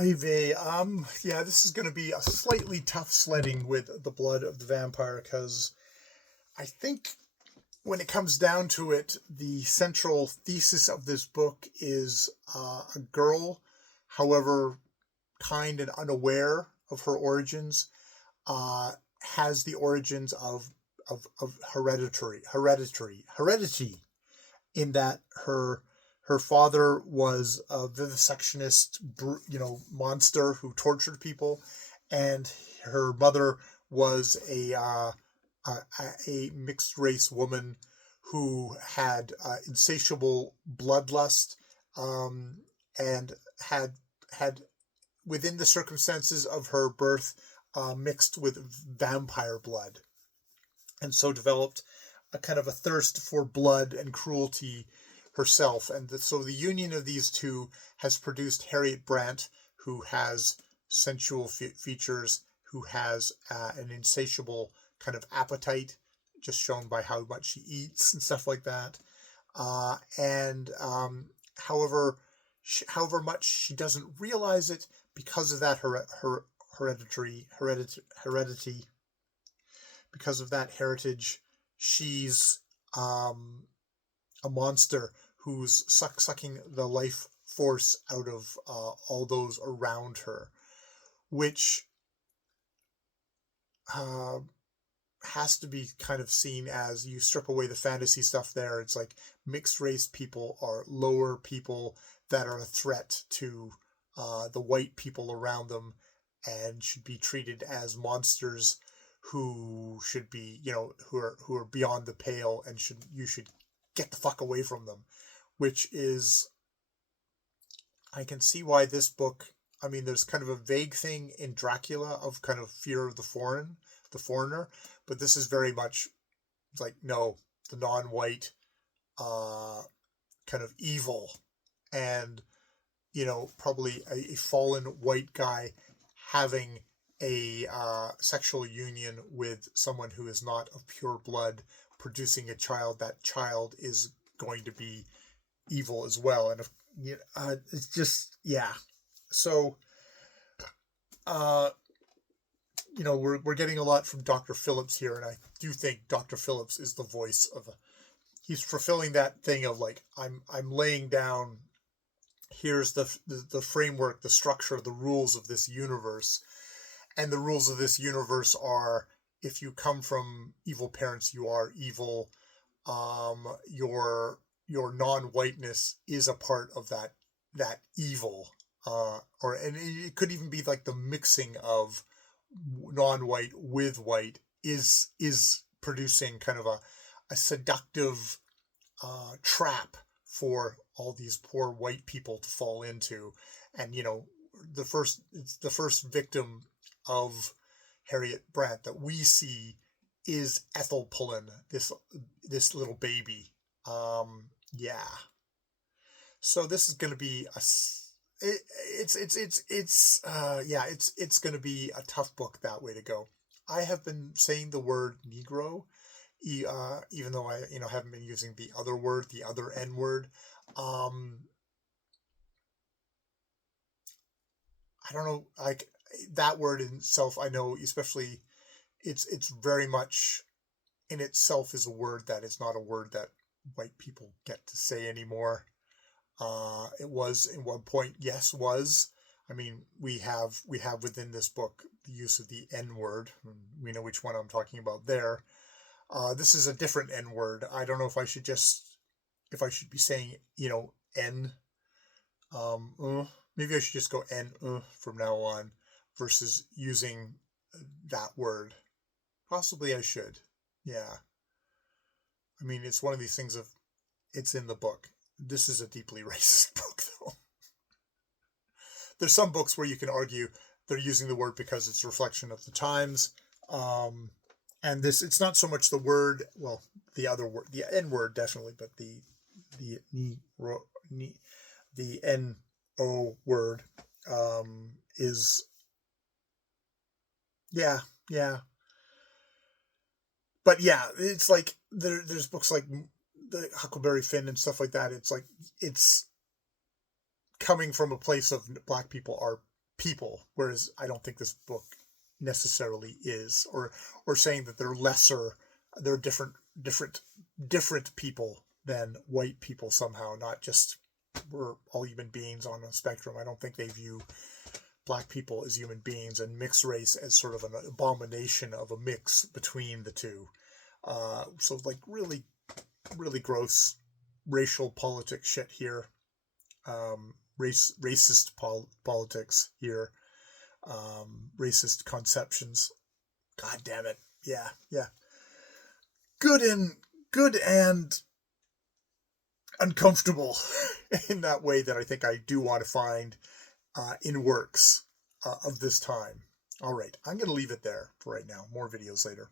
Yeah, this is going to be a slightly tough sledding with the blood of the vampire, because I think when it comes down to it, the central thesis of this book is a girl, however kind and unaware of her origins, has the origins of heredity, in that her father was a vivisectionist, monster who tortured people, and her mother was a mixed race woman who had insatiable bloodlust, and had within the circumstances of her birth mixed with vampire blood, and so developed a kind of a thirst for blood and cruelty herself. And so the union of these two has produced Harriet Brant, who has sensual features, who has an insatiable kind of appetite, just shown by how much she eats and stuff like that. And however much she doesn't realize it, because of that heredity, because of that heritage, she's a monster who's sucking the life force out of all those around her, which has to be kind of seen as, you strip away the fantasy stuff there, it's like mixed race people are lower people that are a threat to the white people around them, and should be treated as monsters who should be, who are beyond the pale, and you should get the fuck away from them. Which is, I can see why this book, I mean, there's kind of a vague thing in Dracula of kind of fear of the foreigner, but this is very much like, no, the non-white kind of evil, and probably a fallen white guy having a sexual union with someone who is not of pure blood, producing a child. That child is going to be evil as well. And it's just, yeah. So we're getting a lot from Dr. Phillips here, and I do think Dr. Phillips is the voice of he's fulfilling that thing of like, I'm laying down, here's the framework, the structure, the rules of this universe. And the rules of this universe are, if you come from evil parents, you are evil. Your non-whiteness is a part of that evil. And it could even be like the mixing of non-white with white is producing kind of a seductive trap for all these poor white people to fall into. And the first victim of Harriet Brant that we see is Ethel Pullen, this little baby. Yeah. So this is going to be it's going to be a tough book that way to go. I have been saying the word Negro, even though I haven't been using the other word, the other N word. I don't know, like that word in itself, I know, especially it's very much in itself is a word that is not a word that white people get to say anymore. It was in one point, yes, was. I mean, we have within this book the use of the N word. We know which one I'm talking about there. This is a different N word. I don't know if I should be saying, N. Maybe I should just go N from now on versus using that word. Possibly I should. Yeah. I mean, it's one of these things of, it's in the book. This is a deeply racist book, though. There's some books where you can argue they're using the word because it's a reflection of the times. And this, it's not so much the word, well, the other word, the N word definitely, but the N-O word is, yeah. But yeah, it's like there's books like the Huckleberry Finn and stuff like that. It's like, it's coming from a place of black people are people, whereas I don't think this book necessarily is, or saying that they're lesser, they're different people than white people somehow, not just we're all human beings on a spectrum. I don't think they view black people as human beings and mixed race as sort of an abomination of a mix between the two. So like really, really gross racial politics shit here. Racist politics here. Racist conceptions. God damn it. Yeah. Good and uncomfortable in that way that I think I do want to find in works of this time. All right, I'm going to leave it there for right now. More videos later.